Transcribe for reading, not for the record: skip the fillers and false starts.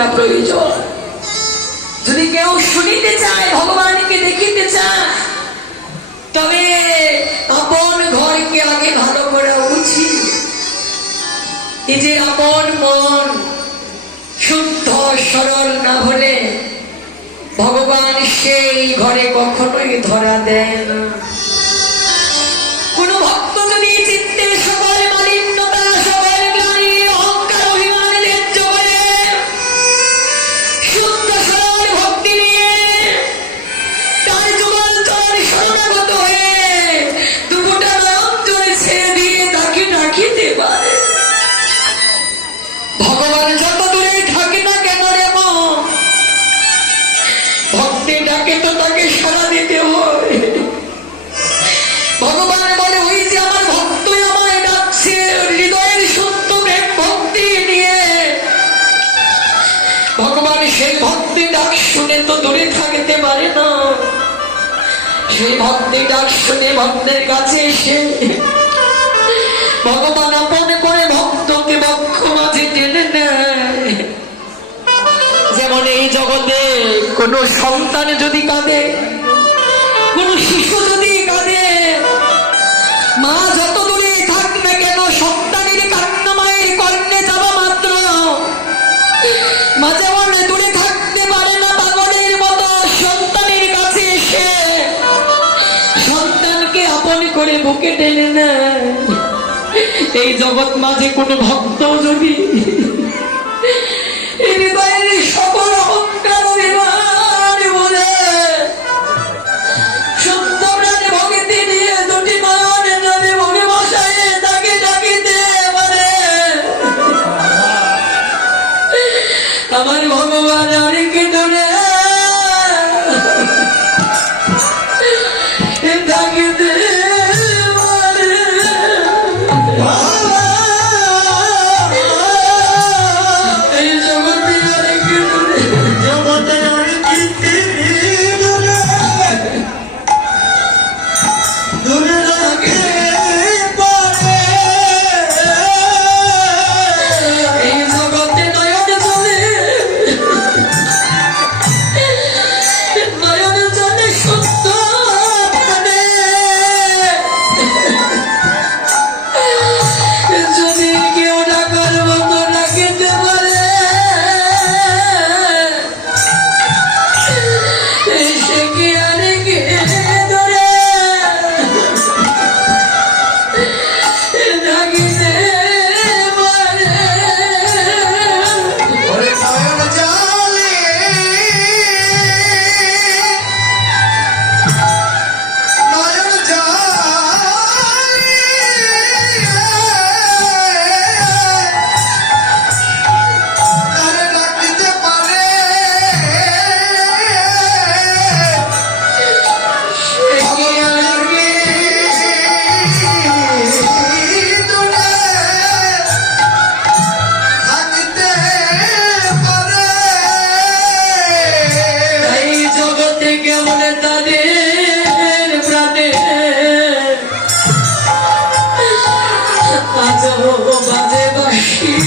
করা প্রয়োজন। যদি কেউ শুনিতে চায়, ভগবানকে দেখিতে চায়, তবে আপন ঘরকে আগে ভালো করা উচিত। নিজের আপন মন শুদ্ধ সরল না হলে ভগবান সেই ঘরে কখনোই ধরা দেয় না। কোন ভক্ত যদি চিত্তের সকল মালিন্যতা, সকল গ্লানি, অহংকার, অভিমান ত্যায্য করে শুদ্ধ সরল ভক্তি নিয়ে তার যুগল চরণ শরণাগত হয়ে দুপুটা নয়ন জলে ছেড়ে দিয়ে তাকে ডাকিতে পারে, ভগবান যত দূরে থাকে না কেন রে মন, ভক্তি ডাকে তো তাকে সাড়া দিতে হয়। ভগবান বলে, ওই যে আমার ভক্তই আমায় ডাকছে, হৃদয়ের সত্য প্রেম ভক্তি নিয়ে। ভগবান সেই ভক্তি ডাক শুনে তো দূরে থাকতে পারে না, সেই ভক্তি ডাক শুনে ভক্তের কাছে এসে ভগবান আপন করে ভক্তকে বক্ষ মাঝে টেনে নেয়। যেমন এই জগতে কোন সন্তান যদি কাঁদে, কোন শিশু যদি কাঁদে, মা যত দূরে থাক না কেন সন্তানের কান্না মায়ের কর্ণে যাওয়া মাত্র মা যেমন দূরে থাকতে পারে না, পাগলের মতো সন্তানের কাছে এসে সন্তানকে আপন করে বুকে টেনে নেয়। এই জগৎ মাঝে কোন ভক্ত যদি হৃদয়ের সকল অহংকার অভিমান বলে শুদ্ধ প্রাণে ভক্তি নিয়ে দুটি নয়ন জলে ভোগে বসায় তাকে ডাকিতে পারে, আমার ভগবান অনেক দূরে ডাকিতে বাজে বাঁশি